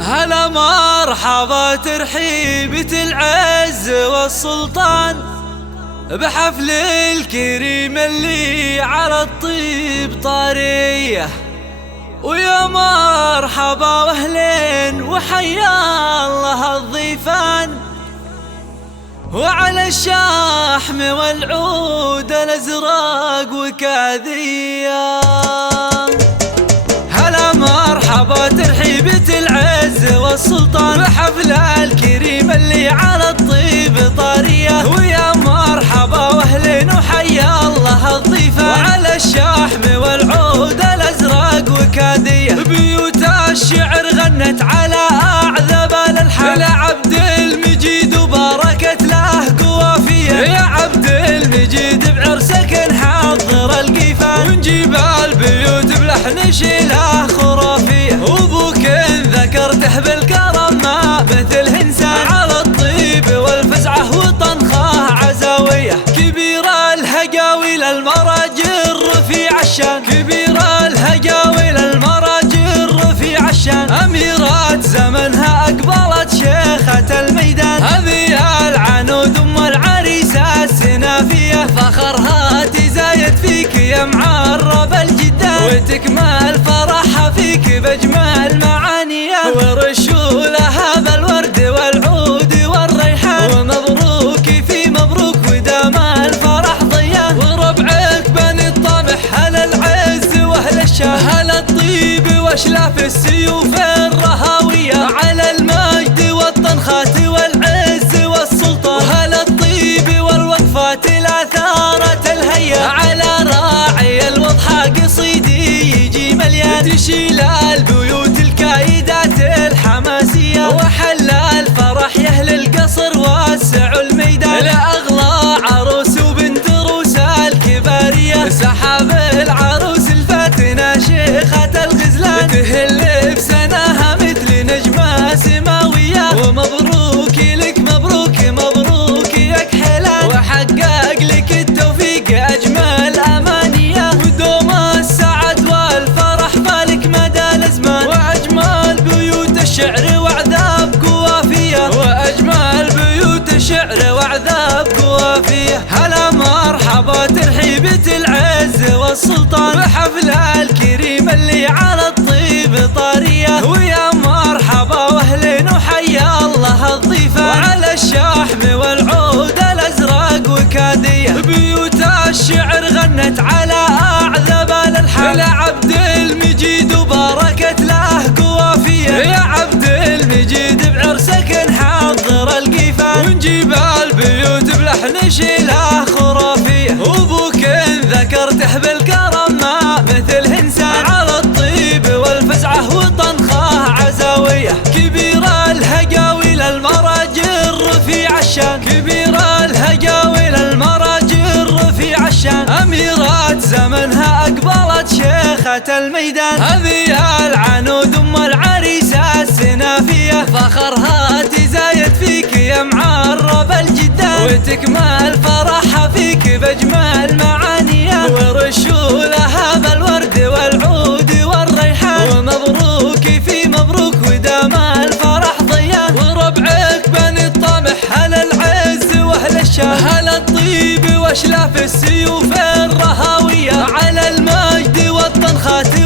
هلا مرحبا ترحيبة العز والسلطان بحفل الكريم اللي على الطيب طاريه، ويا مرحبا واهلين وحيا الله الضيفان، وعلى الشحم والعود الازرق وكاذيه. هلا مرحبا ترحيبة العز والسلطان بحفل الكريم اللي على الطيب طاريه، ويا مرحبا واهلين وحيا الله الضيفان، وعلى الشحم والعود الازرق وكاذيه. بيوت الشعر غنت على اعذب الالحان لعبد المجيد وباركت له قوافيه، يا عبد المجيد بعرسك نحضر القيفان، ونجيب البيوت بلحن شيله خرافيه، وابوك ذكرته بالكرم ما مثله انسان، على الطيب والفزعه وطنخه عزاويه، كبير الهقاوي للمراجل رفيع الشان، كبير الهقاوي للمراجل رفيع الشان، اميرات زمنها اقبلت شيخة الميدان، هذه العنود ام العريسة السنافية، فخرها تزايد فيك يا معرب الجدان، وتكمل فرحها فيك باجمل معانيه، ورشوا لها بالورد والعود والريحان، ومبروك في مبروك ودام الفرح ضيان، وربعك بني الطمح هل العز واهل الشام، هل الطيب واشلاف السيوف الرهاويه، على المجد والطنخات والعز والسلطان، هل الطيب والوقفات الاثارت الهيا، على راعي الوضحى قصيدي يجي مليان، تشيل البيوت الكايدات الحماسيه، وحل الفرح يهل القصر واسع الميدان، لاغلى عروس وبنت روس الكباريه، سحاب العروس الفاتنه شيخة الغزلان، تهل بسناها مثل نجمه سماويه، ومبروك لك مبروك مبروك يا كحلان، وحقق لك التوفيق اجمل امانيه، ودوم السعد والفرح بالك مدى الازمان، واجمل بيوت الشعر وعذاب قوافيه، واجمل بيوت الشعر وعذاب قوافيه. هلا مرحبا ترحيبة العز والسلطان بحفل الكريم اللي على الطيب طاريه، ويا مرحبا واهلين وحيا الله الضيفان، وعلى الشحم والعود الازرق وكاذيه. بيوت الشعر غنت على اعذب الالحان لعبد المجيد وباركت له قوافيه، يا عبد المجيد بعرسك نحضر القيفان، ونجيب البيوت بلحن شيله خرافيه، وابوك ذكرته بالكرم ما مثله انسان، على الطيب والفزعه وطنخه عزاويه، كبير الهقاوي للمراجل رفيع الشان، كبير الهقاوي للمراجل رفيع الشان، اميرات زمنها اقبلت شيخة الميدان، هذه العنود ام العريسة السنافية، فخرها تزايد فيك يا معرب الجدان، وتكمل فرحها فيك باجمل معانيه، ورشوا لها بالورد والعود والريحان، ومبروك في مبروك ودام الفرح ضيان، وربعك بني الطمح هل العز واهل الشام، هل الطيب واشلاف السيوف الرهاويه، على المجد والطنخات